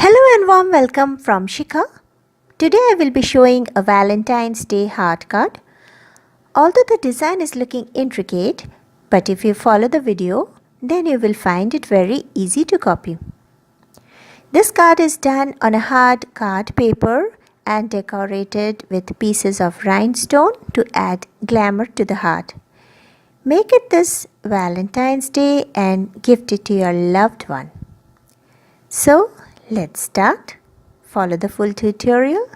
Hello and warm welcome from Shikha. Today I will be showing a Valentine's Day heart card. Although the design is looking intricate, but if you follow the video, then you will find it very easy to copy. This card is done on a hard card paper and decorated with pieces of rhinestone to add glamour to the heart. Make it this Valentine's Day and gift it to your loved one. So, let's start. Follow the full tutorial.